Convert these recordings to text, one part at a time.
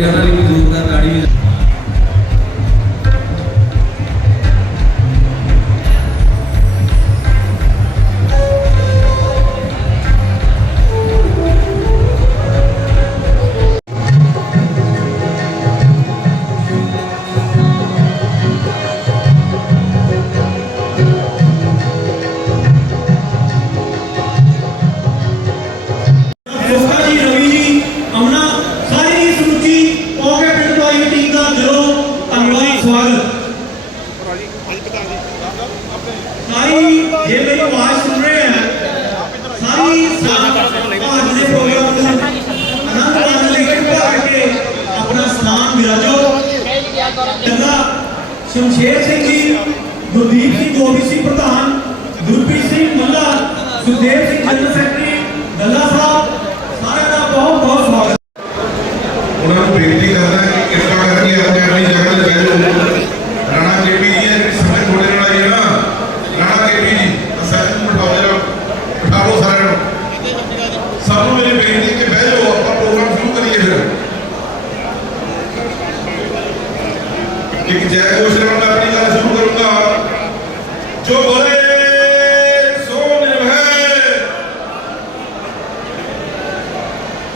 ਕਰੇ ਸ਼ਮਸ਼ੇਰ ਸਿੰਘ ਜੀ, ਗੁਰਦੀਪ ਸਿੰਘ ਓਬੀਸੀ ਪ੍ਰਧਾਨ, Gurpreet Singh Malla, Sukhdev Singh general secretary Dalla Sahib, ਸਾਰਿਆਂ ਦਾ ਬਹੁਤ ਬਹੁਤ ਸਵਾਗਤ। ਉਹਨਾਂ ਨੂੰ ਬੇਨਤੀ ਕਰਦਾ ਕਿ ਕਿਰਪਾ ਕਰਕੇ ਆਪਣੇ ਆਪਣੀ ਜਗ੍ਹਾ ਤੇ ਬਹਿ ਜਾਓ ਰਾਣਾ ਕੇਪੀ ਜੀ ਇਹ ਜਿਹੜੀ ਸਮੇਂ ਤੁਹਾਡੇ ਨਾਲ ਆਈ ਹੈ ਨਾ ਰਾਣਾ ਕੇਪੀ ਜੀ ਅਸੈਸ ਨੂੰ ਬਿਠਾਓ ਜਰਾ ਬਿਠਾਓ ਸਾਰਿਆਂ ਨੂੰ ਸਭ ਨੂੰ ਮੇਰੀ ਬੇਨਤੀ ਹੈ ਕਿ ਬਹਿ ਜਾਓ ਆਪਾਂ ਪ੍ਰੋਗਰਾਮ ਸ਼ੁਰੂ ਕਰੀਏ ਫਿਰ ਇੱਕ ਜੈ ਘੋਸ਼ ਨਾਲ ਮੈਂ ਆਪਣੀ ਗੱਲ ਸ਼ੁਰੂ ਕਰੂੰਗਾ ਜੋ ਬੋਲੇ ਸੋ ਨਿਰਭੈ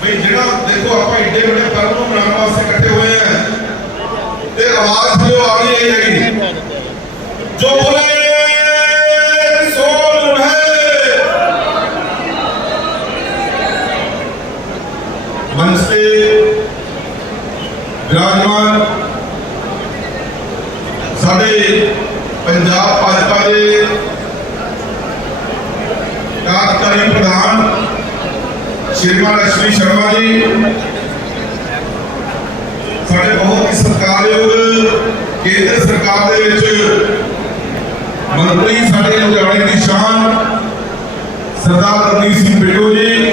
ਵੀ ਜਿਹੜਾ ਦੇਖੋ ਆਪਾਂ ਏਡੇ ਵੱਡੇ ਪਰਬ ਨੂੰ ਮਨਾਉਣ ਵਾਸਤੇ ਇਕੱਠੇ ਹੋਏ ਆ ਤੇ ਆਵਾਜ਼ ਜੋ ਆ ਰਹੀ ਹੈ ਹੈਗੀ ਜੋ ਬੋਲੇ ਸੋ ਨਿਰਭੈ ਮੰਚ ਤੇ ਵਿਰਾਜਮਾਨ ਸਾਡੇ ਪੰਜਾਬ ਭਾਜਪਾ ਦੇ ਕਾਰਜਕਾਰੀ ਪ੍ਰਧਾਨ ਸ਼੍ਰੀਮਾਨ ਲక్ష్ਮੀ ਸ਼ਰਮਾ ਜੀ ਸਾਡੇ ਬਹੁਤ ਹੀ ਸਤਿਕਾਰਯੋਗ ਕੇਂਦਰ ਸਰਕਾਰ ਦੇ ਵਿੱਚ ਮੰਤਰੀ ਸਾਡੇ ਲੁਧਿਆਣੇ ਦੀ ਸ਼ਾਨ, ਸਰਦਾਰ ਰਣਜੀਤ ਸਿੰਘ ਬਿੱਟੂ ਜੀ,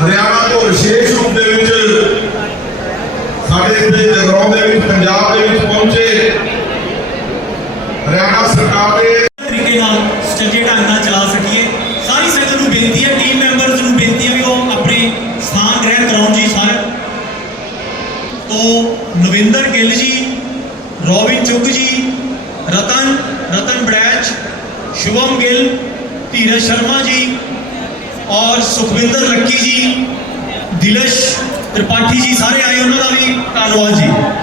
ਹਰਿਆਣਾ ਤੋਂ ਵਿਸ਼ੇਸ਼ ਰੂਪ ਦੇ ਵਿੱਚ ਸਾਡੇ ਇੱਥੇ ਜਗਰਾਉਂ ਦੇ ਵਿੱਚ, ਪੰਜਾਬ ਦੇ ਵਿੱਚ ਪਹੁੰਚੇ। ਹਰਿਆਣਾ ਸਰਕਾਰ ਦੇ ਤਰੀਕੇ ਨਾਲ ਸਟੱਡੀ ਢੰਗ ਨਾਲ ਚਲਾ ਸਕੀਏ ਸਾਰੀ ਸੰਗਤ ਨੂੰ ਬੇਨਤੀ ਹੈ ਟੀਮ ਮੈਂਬਰਸ ਨੂੰ ਬੇਨਤੀ ਹੈ ਵੀ ਉਹ ਆਪਣੇ ਸਥਾਨ ਗ੍ਰਹਿਣ ਕਰਾਉਣ ਜੀ ਸਾਰੇ ਤੋਂ ਨਵਿੰਦਰ ਗਿੱਲ ਜੀ ਰੋਬਿਨ ਚੁੱਕ ਜੀ ਰਤਨ ਰਤਨ ਬੜੈਚ ਸ਼ੁਭਮ ਗਿੱਲ ਧੀਰਜ ਸ਼ਰਮਾ ਜੀ ਔਰ ਸੁਖਵਿੰਦਰ ਲੱਕੀ ਜੀ ਦਿਲਸ਼ ਤ੍ਰਿਪਾਠੀ ਜੀ ਸਾਰੇ ਆਏ ਉਹਨਾਂ ਦਾ ਵੀ ਧੰਨਵਾਦ ਜੀ ਦੇ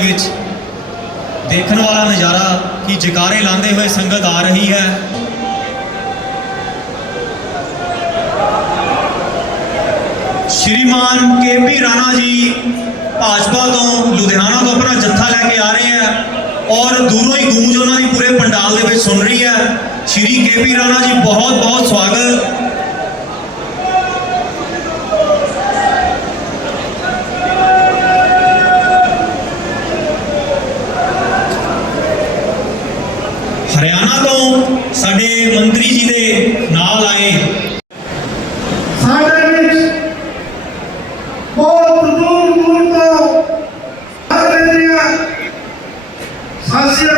ਵਿੱਚ ਦੇਖਣ ਵਾਲਾ ਨਜ਼ਾਰਾ ਕਿ ਜਕਾਰੇ ਲਾਉਂਦੇ ਹੋਏ ਸੰਗਤ ਆ ਰਹੀ ਹੈ। ਸ਼੍ਰੀਮਾਨ ਕੇਪੀ ਰਾਣਾ ਜੀ ਭਾਜਪਾ ਤੋਂ, ਲੁਧਿਆਣਾ ਤੋਂ ਆਪਣਾ ਜੱਥਾ ਲੈ ਕੇ ਆ ਰਹੇ ਹੈ ਔਰ ਦੂਰੋਂ ਹੀ ਗੂੰਜ ਉਹਨਾਂ ਦੀ ਪੂਰੇ ਪੰਡਾਲ ਦੇ ਵਿੱਚ ਸੁਣ ਰਹੀ ਹੈ। ਸ਼੍ਰੀ ਕੇਪੀ ਰਾਣਾ ਜੀ ਬਹੁਤ ਬਹੁਤ ਸਵਾਗਤ। Hacia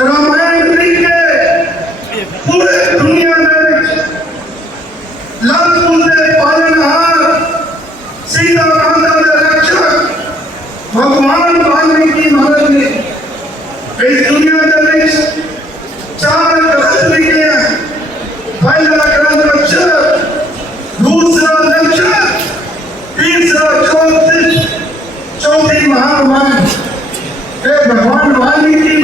ਰਾਮਾਇਣ ਲਿਖ ਕੇ ਪੂਰੇ ਦੁਨੀਆ ਦੇ ਵਿੱਚ ਲੰਬੂ ਦੇ ਪਾਲਣਹਾਰ ਸੀਤਾ ਮਾਤਾ ਦੇ ਰક્ષਕ ਭਗਵਾਨ ਵਾਲਮੀਕੀ ਮਹਾਰਾਜ ਨੇ ਇਸ ਦੁਨੀਆ ਦੇ ਵਿੱਚ ਚਾਰ ਗ੍ਰੰਥ ਲਿਖੇ ਹਨ ਪਹਿਲਾ ਗ੍ਰੰਥ ਅਕਸ਼ਰ ਦੂਸਰਾ ਲਕਸ਼ਰ ਤੀਸਰਾ ਚੌਥੀ ਚੌਥੀ ਮਹਾਮਾਨ ਇਹ ਭਗਵਾਨ ਵਾਲਮੀਕੀ ਆਪ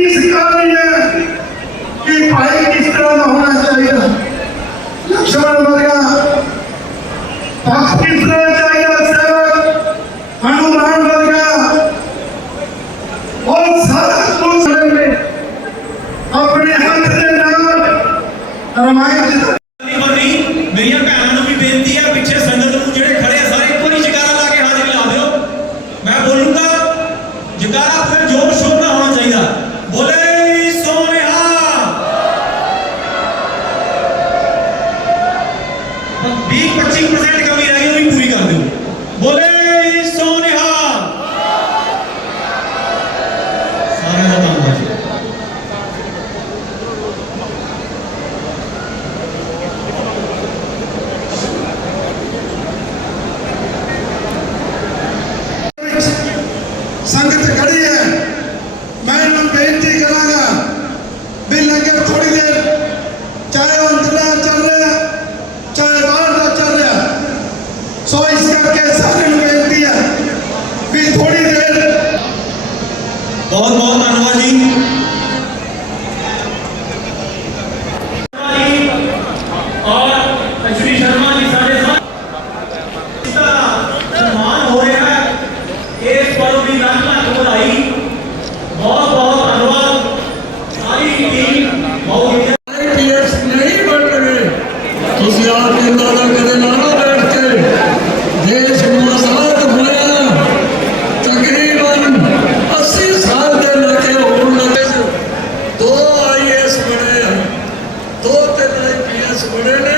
ਦੋ ਤਿੰਨ ਆਈਪੀਐਸ ਬਣੇ ਨੇ।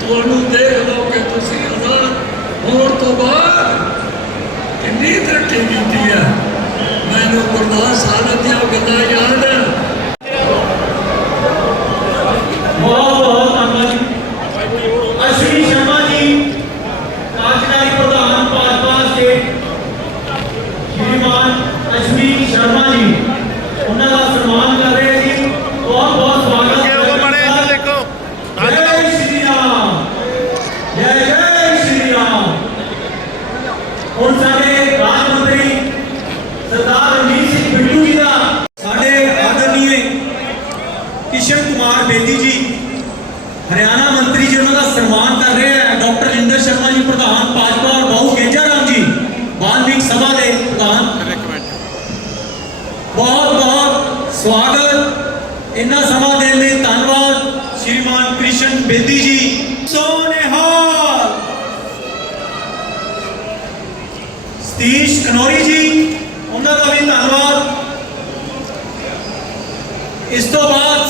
ਤੁਹਾਨੂੰ ਦੇਖ ਲਓ ਕਿ ਤੁਸੀਂ ਆਜ਼ਾਦ ਹੋਣ ਤੋਂ ਬਾਅਦ ਕਿੰਨੀ ਤਰੱਕੀ ਕੀਤੀ ਹੈ। ਮੈਨੂੰ ਗੁਰਦਾਸ ਸਾਹਿਬ ਦੀਆਂ ਗੱਲਾਂ ਯਾਦ ਹੈ। ਅਸ਼ਮੀ ਸ਼ਰਮਾ ਜੀ, ਉਹਨਾਂ ਦਾ ਸਨਮਾਨ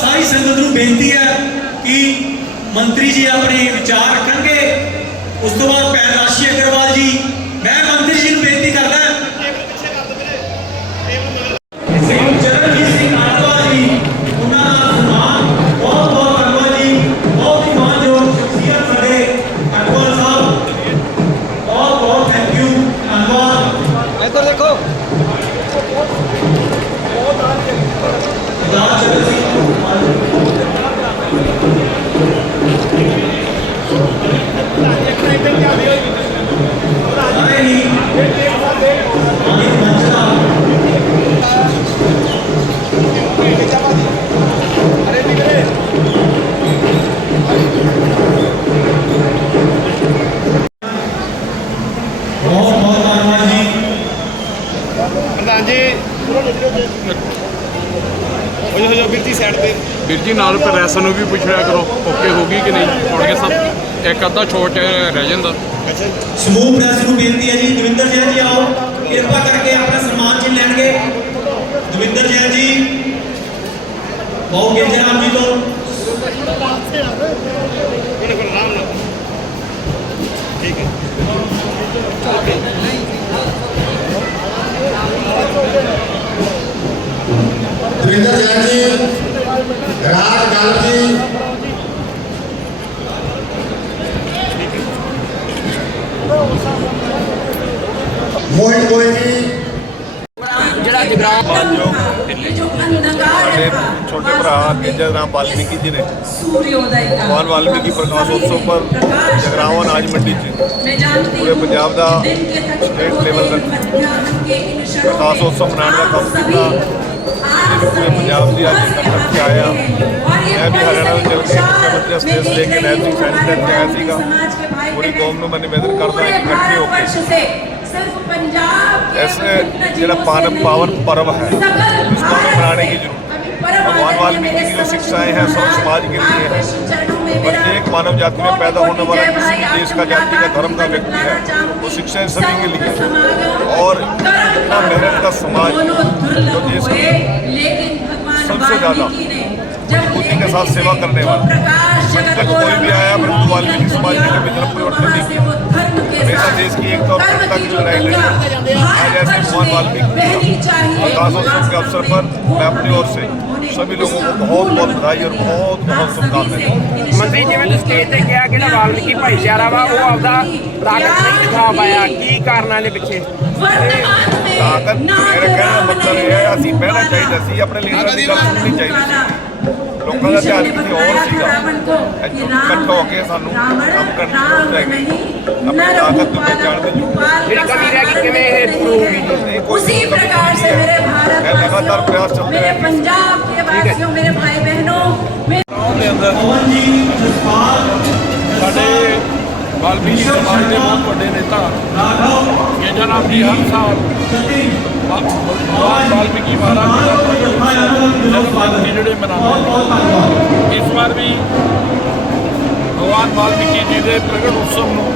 ਸਾਰੀ ਸੰਗਤ ਨੂੰ ਬੇਨਤੀ ਹੈ ਕਿ ਮੰਤਰੀ ਜੀ ਆਪਣੇ ਵਿਚਾਰ ਰੱਖਣਗੇ। ਉਸ ਤੋਂ ਬਾਅਦ ਪੈਰਾਸ਼ੀ ਅਗਰਵਾਲ ਜੀ ਸਾਈਡ ਵੀਰ ਜੀ, ਨਾਲ ਪ੍ਰੈਸ ਨੂੰ ਵੀ ਪੁੱਛਿਆ ਕਰੋ, ਓਕੇ ਹੋ ਗਈ ਕਿ ਨਹੀਂ? ਮੁੜ ਕੇ ਸਭ ਇੱਕ ਅੱਧਾ ਛੋਟ ਰਹਿ ਜਾਂਦਾ। ਸਮੂਹ ਪ੍ਰੈਸ ਨੂੰ ਬੇਨਤੀ ਹੈ ਜੀ, ਦਵਿੰਦਰ ਜੈਨ ਜੀ ਆਓ। ਕਿਰਪਾ ਕਰਕੇ ਆਪਣਾ ਸਨਮਾਨ ਜੀ ਲੈਣਗੇ। ਦਵਿੰਦਰ ਜੈਨ ਜੀ ਬਹੁਤ ਗੇਜਰਾਮ ਜੀ ਤੋਂ। ਜਿਹੜਾ ਜਗਰਾਉਂ ਮਾਨਯੋਗ ਛੋਟੇ ਭਰਾ ਤੇਜਾ ਰਾਮ ਵਾਲਮੀਕੀ ਜੀ ਨੇ। ਬਾਲ ਵਾਲਮੀਕੀ ਪ੍ਰਕਾਸ਼ ਉਤਸਵ ਪਰ ਜਗਰਾਵਾਂ ਅਨਾਜ ਮੰਡੀ ਚ। ਪੂਰੇ ਪੰਜਾਬ ਦਾ ਸਟੇਟ ਲੈਵਲ ਤੱਕ ਪ੍ਰਕਾਸ਼ ਉਤਸਵ ਮਨਾਉਣ ਦਾ ਕੰਮ ਕੀਤਾ। ਪੂਰੇ ਪੰਜਾਬ ਦੀ ਅੱਜ ਤੱਕ ਆਇਆ। ਮੈਂ ਵੀ ਹਰਿਆਣਾ ਵਿੱਚ ਮੁੱਖ ਮੰਤਰੀ ਸਪੇਸ ਲੈ ਕੇ ਨੈਸ਼ਨਲ ਸੈਂਟਰ ਤੇ ਆਇਆ ਸੀਗਾ। میں پاون پروانے کی ضرورت والی شکشائیں ہیں سب سماج کے لیے ہیں۔ پر ایک مانو جاتی میں پیدا ہونے والا کسی بھی دیش کا جاتی ہے دھرم کا ویکتی ہے۔ وہ شکشا سبھی کے لیے اور اتنا محنت کا سماج جو دیش ہے سب سے زیادہ बुद्धि के साथ सेवा करने वाला संकट कोई भी आया परंतु वाल्मीकि समाज ने कभी धर्म परिवर्तन नहीं किया हमेशा देश की एकता और एकता की लड़ाई लड़ी आज ऐसे भगवान वाल्मीकि प्रकाशोत्सव के अवसर पर मैं अपनी ओर से सभी लोगों को बहुत बहुत बधाई और बहुत बहुत शुभकामनाएं ਮੰਤਰੀ ਜਿਵੇਂ ਤੁਸੀਂ ਸਟੇਜ ਤੇ ਕਿਹਾ ਕਿ ਜਿਹੜਾ ਵਾਲਮੀਕੀ ਭਾਈਚਾਰਾ ਵਾ ਉਹ ਆਪਦਾ ਤਾਕਤ ਨਹੀਂ ਦਿਖਾ ਪਾਇਆ ਕੀ ਕਾਰਨਾਂ ਦੇ ਪਿੱਛੇ ਤਾਕਤ ਮੇਰੇ ਕਹਿਣ ਦਾ ਮਤਲਬ ਇਹ ਹੈ ਅਸੀਂ ਬਹਿਣਾ ਚਾਹੀਦਾ ਸੀ ਆਪਣੇ ਲੀਡਰਾਂ ਦੀ ਗੱਲ ਸੁਣਨੀ ਚਾਹੀਦੀ ਸੀ ਲੋਕਾਂ ਦਾ ਧਿਆਨ ਕਿਤੇ ਹੋਰ ਸੀਗਾ ਇੱਥੋਂ ਇਕੱਠ ਹੋ ਕੇ ਸਾਨੂੰ ਕੰਮ ਕਰਨ ਦੀ ਜ਼ਰੂਰਤ ਹੈਗੀ ਆਪਣੀ ਤਾਕਤ ਨੂੰ ਪਹਿਚਾਣ ਦੀ ਜ਼ਰੂਰਤ ਹੈ ਜਿਹੜੀ ਕਮੀ ਰਹਿ ਗਈ ਕਿਵੇਂ ਇਹ ਪੂਰੀ ਹੋਊਗੀ ਨਹੀਂ, ਕੋਈ उसी कमी प्रकार नहीं से है। मेरे भारत मैं लगातार प्रयास चलते मेरे रहेंगे। पंजाब के वासियों मेरे भाई बहनों मेरे ਦੇ ਅੰਦਰ ਪਵਨ ਜੀ ਜਸਪਾਲ ਸਾਡੇ ਵਾਲਮੀਕੀ ਸਮਾਜ ਦੇ ਬਹੁਤ ਵੱਡੇ ਨੇਤਾ ਜਨਮ ਗੇਜਾ ਜੀ ਹਰ ਸਾਲ ਭਗਵਾਨ ਵਾਲਮੀਕੀ ਮਹਾਰਾਜ ਜੀ ਦਾ ਜਨਮ ਜਿਹੜੇ ਮਨਾਉਂਦੇ ਇਸ ਵਾਰ ਵੀ ਭਗਵਾਨ ਵਾਲਮੀਕੀ ਜੀ ਦੇ ਪ੍ਰਗਟ ਉਤਸਵ ਨੂੰ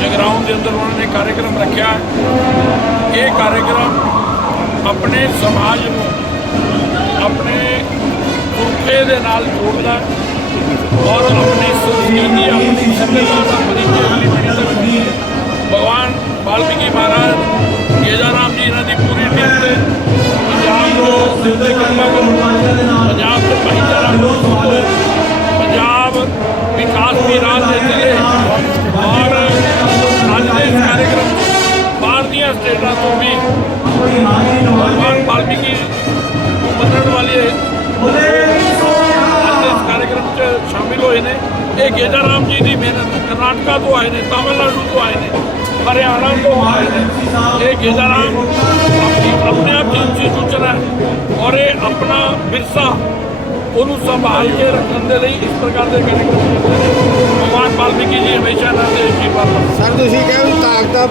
ਜਗਰਾਉਂ ਦੇ ਅੰਦਰ ਉਹਨਾਂ ਨੇ ਕਾਰਜਕ੍ਰਮ ਰੱਖਿਆ। ਇਹ ਕਾਰਜਕ੍ਰਮ ਆਪਣੇ ਸਮਾਜ ਨੂੰ, ਆਪਣੇ ਪੁਰਖੇ ਦੇ ਨਾਲ ਜੋੜਦਾ ਔਰ ਆਪਣੀ ਸੰਸਕ੍ਰਿਤੀ ਆਪਣੀ ਸੱਭਿਅਤਾ ਦਾ ਪਰਿਚੈ ਪੰਜਾਬ ਨੂੰ ਸਿੱਧੇ ਕਿਰਪਾ ਕਰੋ ਪੰਜਾਬ ਦੇ ਭਾਈਚਾਰਾ। ਪੰਜਾਬ ਵਿਕਾਸ ਦੀ ਰਾਹ ਤੇ ਚੱਲੇ ਔਰ ਅੱਜ ਦੇ ਇਸ ਕਾਰਜਕ੍ਰਮ ਬਾਹਰ ਦੀਆਂ ਸਟੇਟਾਂ ਤੋਂ ਵੀ ਭਗਵਾਨ ਵਾਲਮੀਕੀ ਮੰਨਣ ਵਾਲੇ ਅੱਜ ਇਸ ਕਾਰਜਕ੍ਰਮ 'ਚ ਸ਼ਾਮਿਲ ਹੋਏ ਨੇ ਇਹ ਗੇਜਾ ਰਾਮ ਜੀ ਦੀ ਮਿਹਨਤ ਕਰਨਾਟਕਾ ਤੋਂ ਆਏ ਨੇ ਤਾਮਿਲਨਾਡੂ ਤੋਂ ਆਏ ਨੇ ਹਰਿਆਣਾ ਤੋਂ ਆਏ ਨੇ ਇਹ ਗੇਜਾ ਰਾਮ ਆਪਣੇ ਆਪ 'ਚ ਸੂਚਨਾ ਹੈ ਔਰ ਇਹ ਆਪਣਾ ਵਿਰਸਾ ਉਹਨੂੰ ਸੰਭਾਲ ਕੇ ਰੱਖਣ ਦੇ ਲਈ ਇਸ ਪ੍ਰਕਾਰ ਦੇ ਕਾਰਜਕ੍ਰਮ ਕਰਦੇ ਨੇ। ਭਗਵਾਨ ਵਾਲਮੀਕੀ ਜੀ ਹਮੇਸ਼ਾ ਇਹਨਾਂ ਦੇ ਆਸ਼ੀਰਵਾਦ ਸਰ, ਤੁਸੀਂ ਕਹਿੰਦੇ ਤਾਕਤ ਦਾ